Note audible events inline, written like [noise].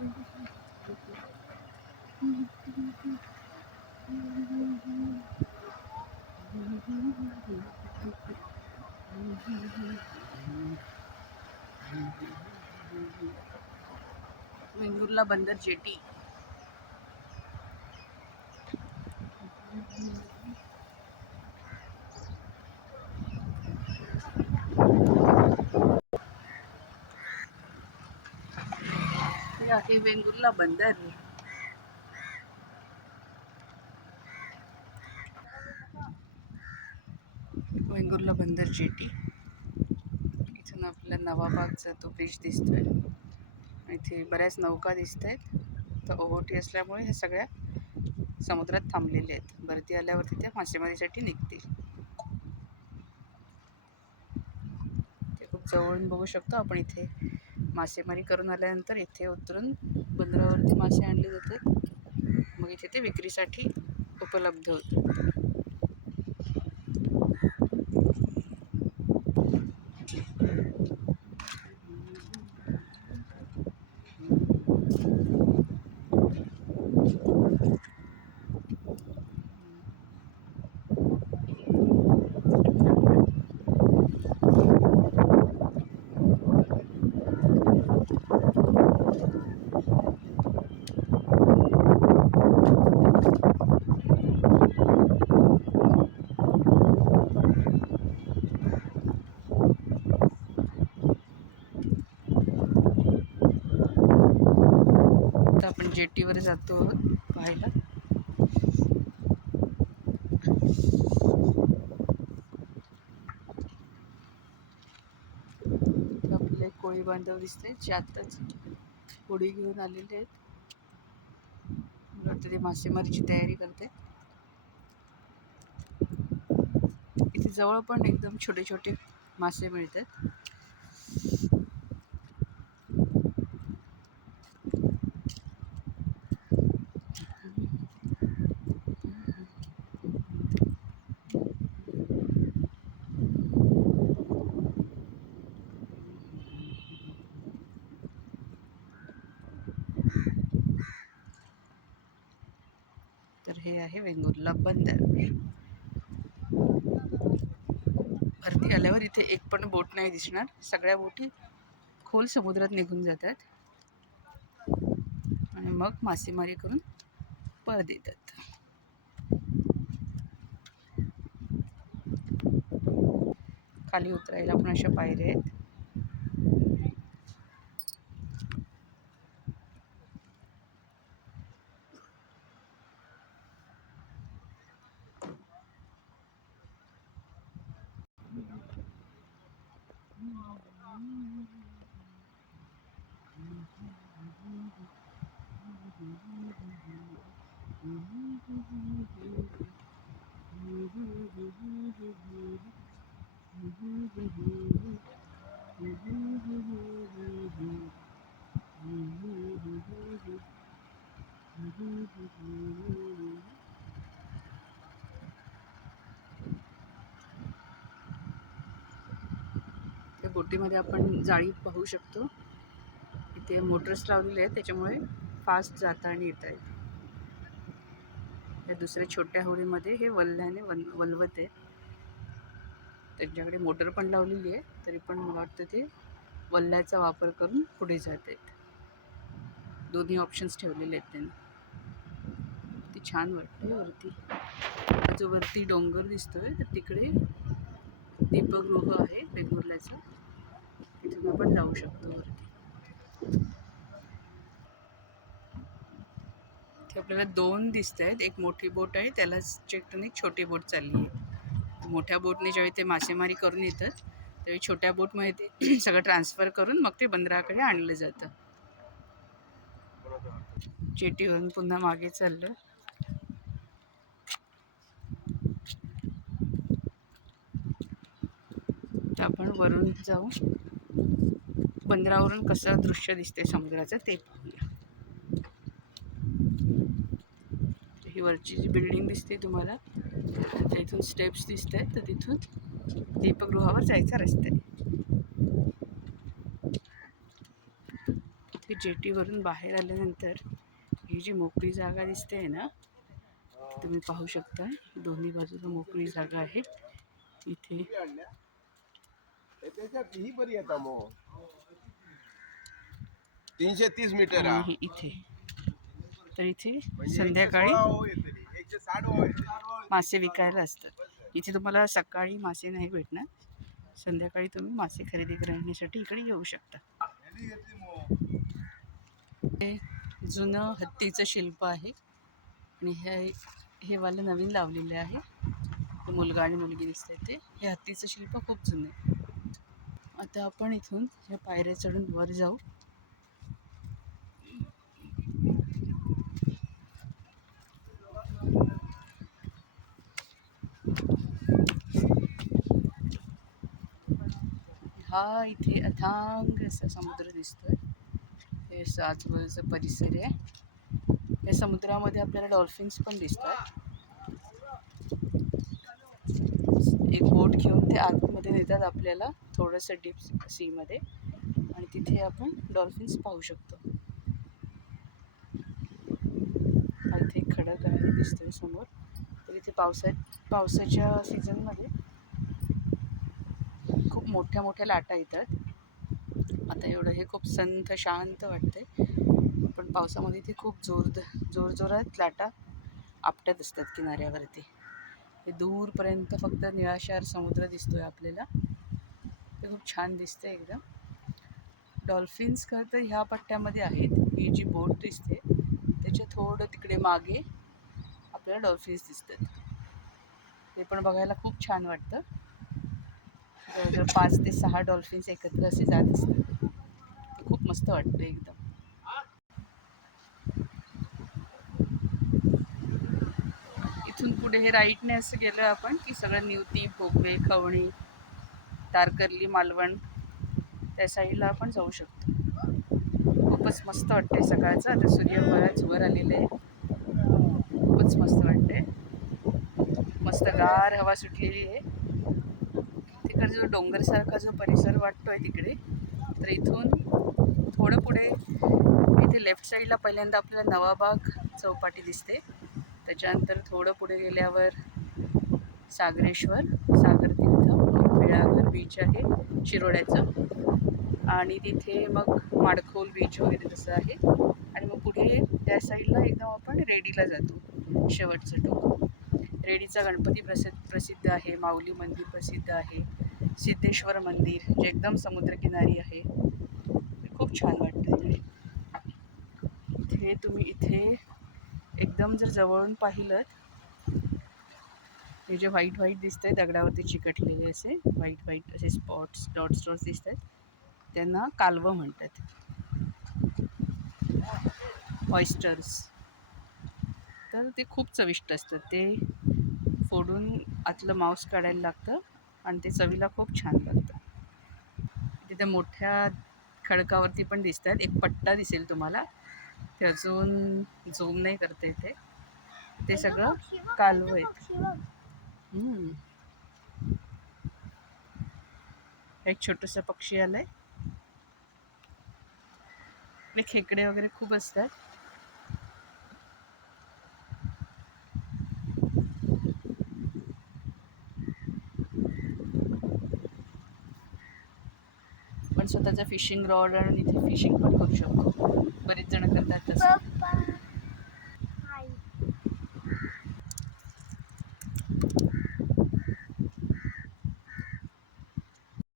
Mm-hmm. Vengurla बंदर jetty हे आहे वेंगुर्ला जेटी. इथून आपल्या नवाबागचा तो ब्रिज दिसतोय. इथे बऱ्याच नौका दिसत आहेत तर ओहोटी असल्यामुळे ह्या सगळ्या समुद्रात थांबलेल्या आहेत. भरती आल्यावरती त्या मासेमारीसाठी निघतील. ते खूप जवळून बघू शकतो आपण इथे. मासेमारी करून आल्यानंतर इथे उतरून बंदरावरती मासे आणले जातात. मग इथे ते विक्रीसाठी उपलब्ध होतात आता आपण जेटीवर जातो पाहायला. आपले कोळी बांधव दिसते जे आत्ताच होडी घेऊन आलेले आहेत. मला वाटतं ते मासेमारीची तयारी करते. इथे जवळ पण एकदम छोटे छोटे मासे मिळतात तर हे आहे वेंगुर्ला बंदर. भरती आल्यावर इथे एक पण बोट नाही दिसणार. सगळ्या बोटी खोल समुद्रात निघून जातात. आणि मग मासेमारी करून परत येतात. खाली उतरायला पण अशा पायऱ्या आहेत. बोटीमध्ये आपण जाळी पाहू शकतो. इथे मोटर्स लावलेले आहेत त्याच्यामुळे फास्ट जाता आणि येता येते या दुसऱ्या छोट्या होडीमध्ये हे वल्ल्याने वन वलवत आहे. त्यांच्याकडे मोटर पण लावलेली आहे तरी पण मला वाटतं ते वल्ल्याचा वापर करून पुढे जात आहेत. दोन्ही ऑप्शन्स ठेवलेले आहेत त्यांनी. ती छान वाटते वरती. जो वरती डोंगर दिसतोय तर तिकडे दीपगृह आहे वेंगुर्ल्याचं तिथून आपण जाऊ शकतो वरती. आपल्याला दोन दिसत आहेत. एक मोठी बोट आहे. त्याला चेकटून एक छोटी बोट चालली आहे. मोठ्या बोटने ज्यावेळी ते मासेमारी करून येतात त्यावेळी छोट्या बोटमध्ये ते [clears throat] सगळं ट्रान्सफर करून मग ते बंदराकडे आणलं जातं. चेटीवरून पुन्हा मागे चाललं. तर आपण वरून जाऊ. बंदरावरून कसं दृश्य दिसते समुद्राचं ते पाहूया. ही वरची जी बिल्डिंग दिसते तुम्हाला त्या इथून स्टेप्स दिसत आहेत तर तिथून दीपगृहावर जायचा रस्ता आहे. ते जेटीवरून बाहेर आल्यानंतर ही जी मोकळी जागा दिसते आहे ना तुम्ही पाहू शकता. दोन्ही बाजूला मोकळी जागा आहे. इथे त्याच्यात ही बरी येता मग तीनशे तीस मीटर हा. आणि इथे. तर इथे म्हणजे संध्याकाळी एकशे सोळा ओळ येते. एकशे साठ ओळ येते. मासे विकायला असतात. इथे तुम्हाला सकाळी मासे नाही भेटणार. संध्याकाळी तुम्ही मासे खरेदी करण्यासाठी इकडे येऊ शकता. ह्यानी घेतली मग. हे जुनं हत्तीचं शिल्प आहे. आणि हे हे वालं नवीन लावलेलं आहे. तो मुलगा आणि मुलगी दिसते ते. हे हत्तीचं शिल्प खूप जुनं आहे. आता आपण इथून ह्या पायऱ्या चढून वर जाऊ. हा इथे अथांग असा समुद्र दिसतोय. हे असं आजूबाजूचा परिसर आहे. या समुद्रामध्ये आपल्याला डॉल्फिन्स पण दिसतात. एक बोट घेऊन ते आतमध्ये नेतात आपल्याला थोडंसं डीप सीमध्ये आणि तिथे आपण डॉल्फिन्स पाहू शकतो. इथे एक खडक आहे दिसतोय समोर. तर इथे पावसा पावसाच्या सीझनमध्ये खूप मोठ्या मोठ्या लाटा येतात. आता एवढं हे खूप संथ शांत वाटते पण पावसामध्ये ते खूप जोर जोरजोरात लाटा आपटत असतात किनाऱ्यावरती. हे दूरपर्यंत फक्त निळाशार समुद्र दिसतोय आपल्याला. ते खूप छान दिसतं एकदम. डॉल्फिन्स खरं तर ह्या पट्ट्यामध्ये आहेत. ही जी बोट दिसते त्याच्या थोडं तिकडे मागे आपल्याला डॉल्फिन्स दिसतात. ते पण बघायला खूप छान वाटतं. जवळजवळ पाच ते सहा डॉल्फिन्स एकत्र असे जात असतात. ते खूप मस्त वाटतं एकदम. इथून हे राईटने असं गेलं आपण की सगळं निवती भोगवे खवणी तारकर्ली मालवण त्या साईडला आपण जाऊ शकतो. खूपच मस्त वाटते सकाळचं. आता सूर्य बऱ्याच वर आलेलं आहे खूपच मस्त वाटते मस्त गार हवा सुटलेली आहे. तिकडे जो डोंगरसारखा जो परिसर वाटतोय तिकडे तर इथून थोडं पुढे इथे लेफ्ट साईडला पहिल्यांदा आपल्याला नवाबाग चौपाटी दिसते. त्याच्यानंतर थोडं पुढे गेल्यावर सागरेश्वर सागर तीर्थ वेळाघर बीच आहे शिरोड्याचं. आणि तिथे मग माडखोल बीच वगैरे तसं आहे. आणि मग पुढे त्या साईडला एकदम आपण रेडीला जातो शेवटचं टोक. रेडीचा गणपती प्रसिद्ध प्रसिद्ध आहे माऊली मंदिर प्रसिद्ध आहे सिद्धेश्वर मंदिर जे एकदम समुद्रकिनारी आहे. खूप छान वाटतं इकडे इथे तुम्ही इथे एकदम जर जवळून पाहिलं हे जे व्हाईट व्हाईट दिसतंय दगडावरती चिकटलेले असे व्हाईट व्हाईट असे स्पॉट्स डॉट्स डॉट्स दिसत आहेत त्यांना कालवं म्हणतात. ऑयस्टर्स तर ते खूप चविष्ट असतात ते फोडून आतलं मांस काढायला लागतं आणि ते चवीला खूप छान लागतं. तिथे मोठ्या खडकावरती पण दिसतात. एक पट्टा दिसेल तुम्हाला. ते अजून झूम नाही करता येते. ते सगळं कालवं आहेत हम्म. एक छोटंसं पक्षी आलंय. खेकडे वगैरे खूप असतात. स्वतःचा फिशिंग रॉड आणि इथे फिशिंग पण करू शकतो. बरेच जण करतात तसं.